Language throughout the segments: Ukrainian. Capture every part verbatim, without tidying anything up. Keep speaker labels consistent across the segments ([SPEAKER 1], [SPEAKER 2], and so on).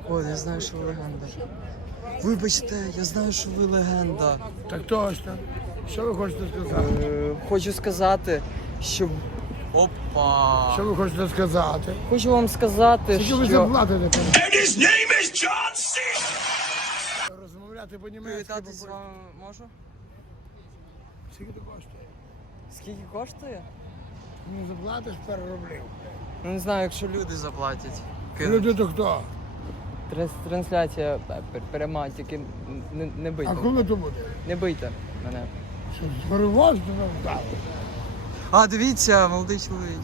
[SPEAKER 1] О, я знаю, що ви легенда. Вибачте, я знаю, що ви легенда.
[SPEAKER 2] Так точно. Що ви хочете сказати?
[SPEAKER 1] Е, хочу сказати, що... Опа!
[SPEAKER 2] Що ви хочете сказати?
[SPEAKER 1] Хочу вам сказати,
[SPEAKER 2] Скільки ви
[SPEAKER 1] що...
[SPEAKER 2] заплатите? Розмовляти по-німецьки.
[SPEAKER 1] Привітатись з
[SPEAKER 2] по-
[SPEAKER 1] вами можу?
[SPEAKER 2] Скільки це коштує?
[SPEAKER 1] Скільки коштує?
[SPEAKER 2] Ну заплатиш пару рублів.
[SPEAKER 1] Ну не знаю, якщо люди заплатять. Кинуть.
[SPEAKER 2] Люди то хто?
[SPEAKER 1] Трans- Трансляція е, пер- пряма, тільки не, не бийте.
[SPEAKER 2] А коли то буде?
[SPEAKER 1] Не бийте мене.
[SPEAKER 2] Що, перевозити нам дали?
[SPEAKER 1] А, дивіться, молодий чоловік.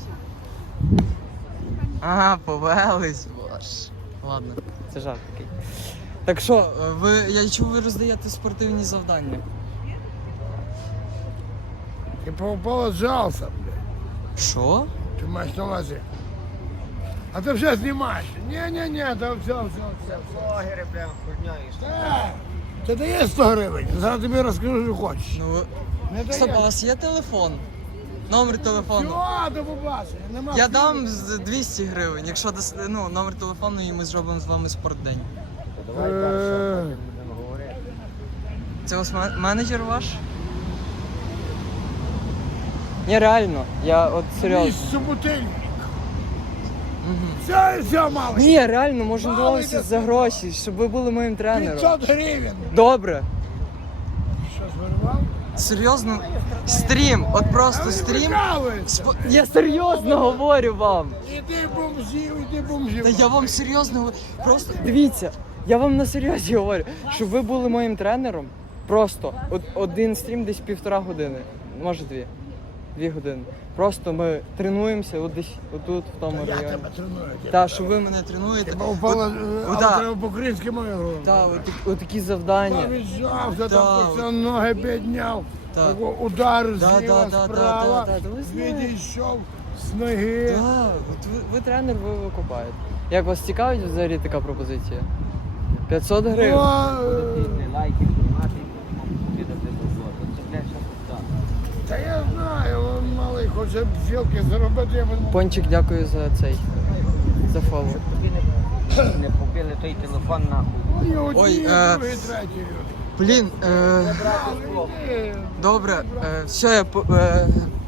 [SPEAKER 1] Ага, повелись. Боже. Ладно, це жарт такий. Так що, ви, я чув, ви роздаєте спортивні завдання.
[SPEAKER 2] Ти положався, блядь.
[SPEAKER 1] Що?
[SPEAKER 2] Ти маєш на увазі. А ти вже знімаєш. Ні-ні-ні, та все, все, все.
[SPEAKER 3] Блогери прям хуйняєш.
[SPEAKER 2] Е, Ти даєш сто гривень, зараз тобі розкажу, що хочеш.
[SPEAKER 1] Ну, ви-
[SPEAKER 2] Не даєш.
[SPEAKER 1] Стоп, а у вас є телефон? Номер телефону.
[SPEAKER 2] Все, до побачення. Нема
[SPEAKER 1] Я
[SPEAKER 2] слів.
[SPEAKER 1] дам з- двісті гривень, якщо дас, ну, номер телефону і ми зробимо з вами спортдень.
[SPEAKER 3] Давай
[SPEAKER 2] Е.
[SPEAKER 3] далі, що потім будемо говорити.
[SPEAKER 1] Це ось ме- менеджер ваш? Ні, реально, я от серйозно.
[SPEAKER 2] Мій собутильник. Все, все, мало.
[SPEAKER 1] Ні, реально, можемо
[SPEAKER 2] Мало
[SPEAKER 1] домовитися
[SPEAKER 2] йде.
[SPEAKER 1] за гроші, щоб ви були моїм тренером.
[SPEAKER 2] п'ятсот гривень.
[SPEAKER 1] Добре.
[SPEAKER 2] Що, зварував?
[SPEAKER 1] Серйозно? Стрім, от просто
[SPEAKER 2] А ви
[SPEAKER 1] стрім.
[SPEAKER 2] прикалуєтеся.
[SPEAKER 1] Спо- Я серйозно говорю вам.
[SPEAKER 2] Іди бомжів, іди бомжів.
[SPEAKER 1] Та я вам серйозно говорю. Просто дивіться, я вам на серйозі говорю, щоб ви були моїм тренером. Просто от один стрім десь півтора години, може дві. Дві години. Просто ми тренуємося от десь отут, в тому
[SPEAKER 2] Я
[SPEAKER 1] районі.
[SPEAKER 2] тебе треную.
[SPEAKER 1] Так, що ви мене тренуєте.
[SPEAKER 2] Тебе впала,
[SPEAKER 1] От-
[SPEAKER 2] е,
[SPEAKER 1] от,
[SPEAKER 2] а
[SPEAKER 1] да.
[SPEAKER 2] треба по-українськи мою говорити.
[SPEAKER 1] Так, от, такі- от такі завдання.
[SPEAKER 2] Віджався,
[SPEAKER 1] Да,
[SPEAKER 2] там все ноги підняв.
[SPEAKER 1] Да.
[SPEAKER 2] Тако удар
[SPEAKER 1] Да,
[SPEAKER 2] зліва,
[SPEAKER 1] да, да,
[SPEAKER 2] справа,
[SPEAKER 1] да, да, да, ви знаєте.
[SPEAKER 2] відійшов з ноги.
[SPEAKER 1] Так, от ви, ви тренер, ви викупаєте. Як вас цікавить взагалі така пропозиція? п'ятсот гривень.
[SPEAKER 2] Ну, а, е,
[SPEAKER 3] Підписні, лайки, приймати, кидати до фото. Це, блядь, що тут так?
[SPEAKER 2] Та я знаю, він малий, хоче бджілки заробити, я б-
[SPEAKER 1] Пончик, дякую за цей. За фоллоу.
[SPEAKER 3] Тобі не, не побили той телефон нахуй.
[SPEAKER 2] І одні,
[SPEAKER 1] Ой,
[SPEAKER 2] і
[SPEAKER 1] е,
[SPEAKER 2] другі, треті люди.
[SPEAKER 1] Блін, е,
[SPEAKER 2] Іди.
[SPEAKER 1] добре, е, все, я по- е,